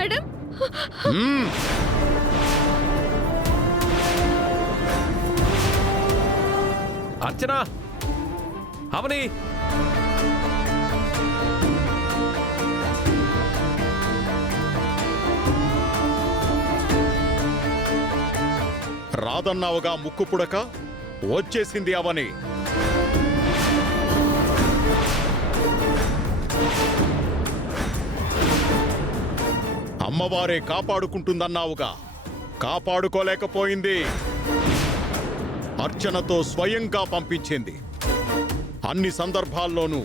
Madam. అర్చన, అవని, రాదన్నావుగా ముక్కు పుడక, వచ్చేసింది అవని. అమ్మవారే కాపాడుకుంటుందన్నావుగా, కాపాడుకోలేకపోయింది. అర్చనతో స్వయంగా పంపించింది. అన్ని సందర్భాల్లోనూ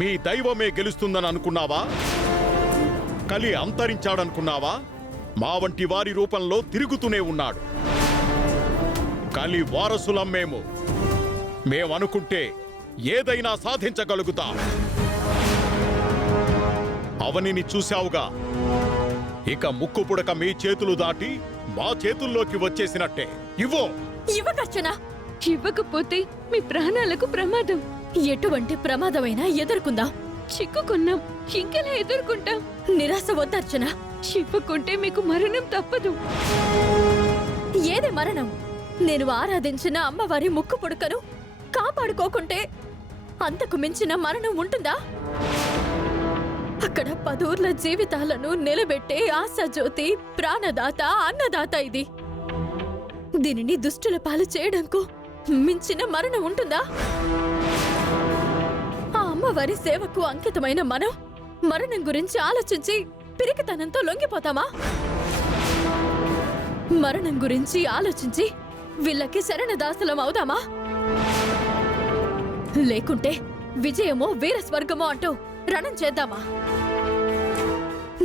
మీ దైవమే గెలుస్తుందని అనుకున్నావా? కలి అంతరించాడనుకున్నావా? మా వంటి వారి రూపంలో తిరుగుతూనే ఉన్నాడు. కలి వారసులం మేమనుకుంటే ఏదైనా సాధించగలుగుతాం. అవనిని చూశావుగా, ఇక ముక్కు పుడక మీ చేతులు దాటి మా చేతుల్లోకి వచ్చేసినట్టే. ఇవ్వకర్చన. ఇవ్వకపోతే మీ ప్రాణాలకు ప్రమాదం. ఎటువంటి ప్రమాదమైనా ఎదుర్కొందాం. చిక్కుకున్నాం, ఇంకెలా ఎదుర్కొంటాం? నిరాశ వద్దర్చన. ఇవ్వకుంటే మీకు మరణం తప్పదు. ఏది మరణం? నేను ఆరాధించిన అమ్మవారి ముక్కు పుడకను కాపాడుకోకుంటే అంతకు మించిన మరణం ఉంటుందా? అక్కడ 10 ఊర్ల జీవితాలను నిలబెట్టే ఆశాజ్యోతి, ప్రాణదాత, అన్నదాత ఇది. దీనిని దుష్టుల పాలు చేయడంకు మించిన మరణం ఉంటుందా? ఆ అమ్మవారి సేవకు అంకితమైన మనం మరణం గురించి ఆలోచించి పిరికితనంతో లొంగిపోతామా? మరణం గురించి ఆలోచించి వీళ్ళకి శరణదాసులం అవుదామా? లేకుంటే విజయమో వీరస్వర్గమో అంటూ రణం చేద్దామా?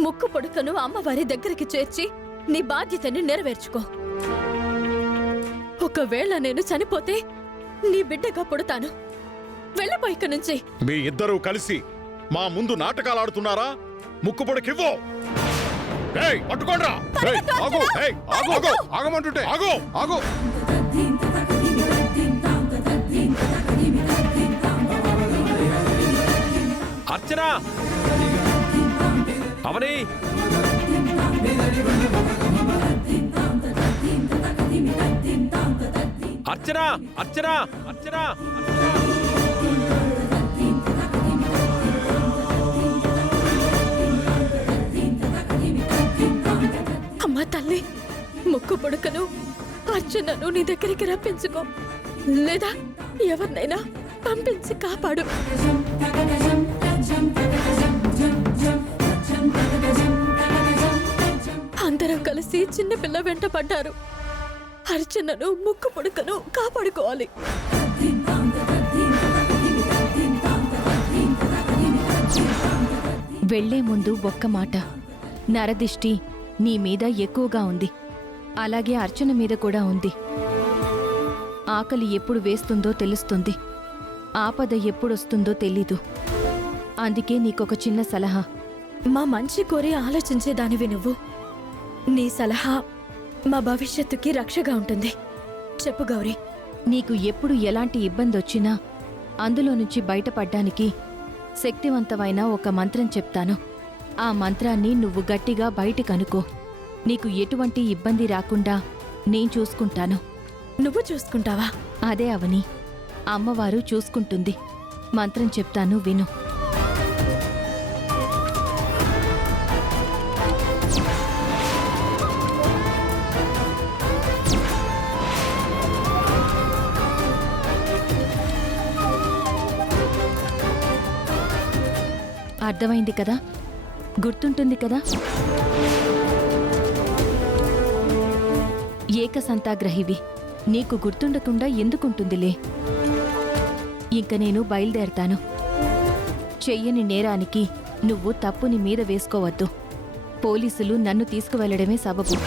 ముక్కు పొడుకను అమ్మవారి దగ్గరికి చేర్చి నీ బాధ్యతని నెరవేర్చుకో. ఒకవేళ నేను చనిపోతే నీ బిడ్డగా పుడతాను. వెళ్ళిపో ఇక్కడి నుంచి. మీ ఇద్దరూ కలిసి మా ముందు నాటకాలు ఆడుతున్నారా? ముక్కు పొడకివ్వు. పట్టుకోండ్రా. ఆగమంటుంటే ఆగు. ఆగు. అర్చన, అవని, అర్చన, అర్చన, అర్చన. అమ్మా తల్లి, ముక్కు పొడుకను అర్చనను నీ దగ్గరికి రప్పించుకో. లేదా ఎవరినైనా పంపించి కాపాడు. అందరం కలిసి చిన్నపిల్ల వెంట పడ్డారు. అర్చనను ముక్కు పొడుకను కాపాడుకోవాలి. వెళ్లే ముందు ఒక్క మాట. నరదిష్టి నీ మీద ఎక్కువగా ఉంది, అలాగే అర్చన మీద కూడా ఉంది. ఆకలి ఎప్పుడు వేస్తుందో తెలుస్తుంది, ఆపద ఎప్పుడొస్తుందో తెలీదు. అందుకే నీకొక చిన్న సలహా. మా మంచి కోరి ఆలోచించేదానివి నువ్వు. నీ సలహా మా భవిష్యత్తుకి రక్షగా ఉంటుంది. చెప్పు గౌరీ. నీకు ఎప్పుడు ఎలాంటి ఇబ్బందొచ్చినా అందులో నుంచి బయటపడ్డానికి శక్తివంతమైన ఒక మంత్రం చెప్తాను. ఆ మంత్రాన్ని నువ్వు గట్టిగా బయటికనుకో. నీకు ఎటువంటి ఇబ్బంది రాకుండా నేను చూసుకుంటాను. నువ్వు చూసుకుంటావా? అదే అవని, అమ్మవారు చూసుకుంటుంది. మంత్రం చెప్తాను, విను. అర్థమైంది కదా? గుర్తుంటుంది కదా? ఏకసంతాగ్రహివి, నీకు గుర్తుండకుండా ఎందుకుంటుందిలే. ఇంక నేను బయలుదేరతాను. చెయ్యని నేరానికి నువ్వు తప్పుని మీద వేసుకోవద్దు. పోలీసులు నన్ను తీసుకువెళ్లడమే సబబు.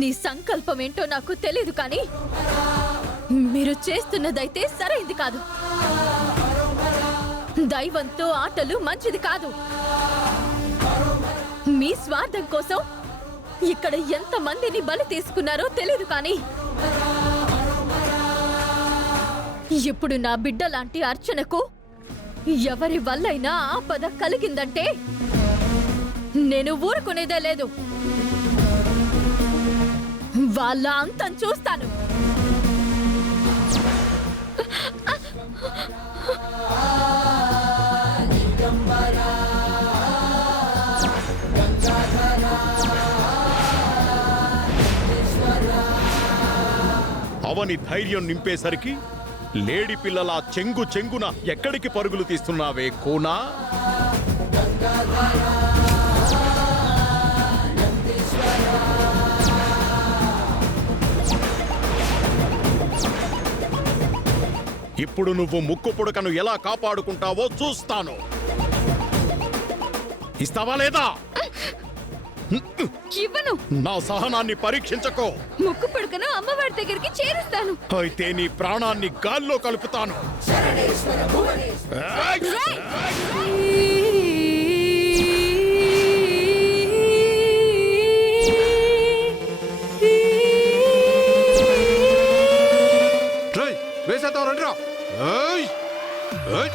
నీ సంకల్పం ఏంటో నాకు తెలీదు కానీ మీరు చేస్తున్నదైతే సరైంది కాదు. దైవంతో ఆటలు మంచిది కాదు. మీ స్వార్థం కోసం ఇక్కడ ఎంతమందిని బలి తీసుకున్నారో తెలీదు కానీ ఇప్పుడు నా బిడ్డ లాంటి అర్చనకు ఎవరి వల్లైనా ఆపద కలిగిందంటే నేను ఊరుకునేదే లేదు. వాళ్ళ అంతం చూస్తాను. అవని ధైర్యం నింపేసరికి లేడి పిల్లల చెంగు చెంగున ఎక్కడికి పరుగులు తీస్తున్నావే కోనా? ఇప్పుడు నువ్వు ముక్కు పుడకను ఎలా కాపాడుకుంటావో చూస్తాను. ఇస్తావా లేదా? ఇవ్వను. నా సహనాన్ని పరీక్షించకో. ముక్కు పుడకను అమ్మవారి దగ్గరికి చేరుస్తాను. అయితే నీ ప్రాణాన్ని గాల్లో కలుపుతాను. వేసేద్దాం రండిరా. ఏయ్! ఏయ్!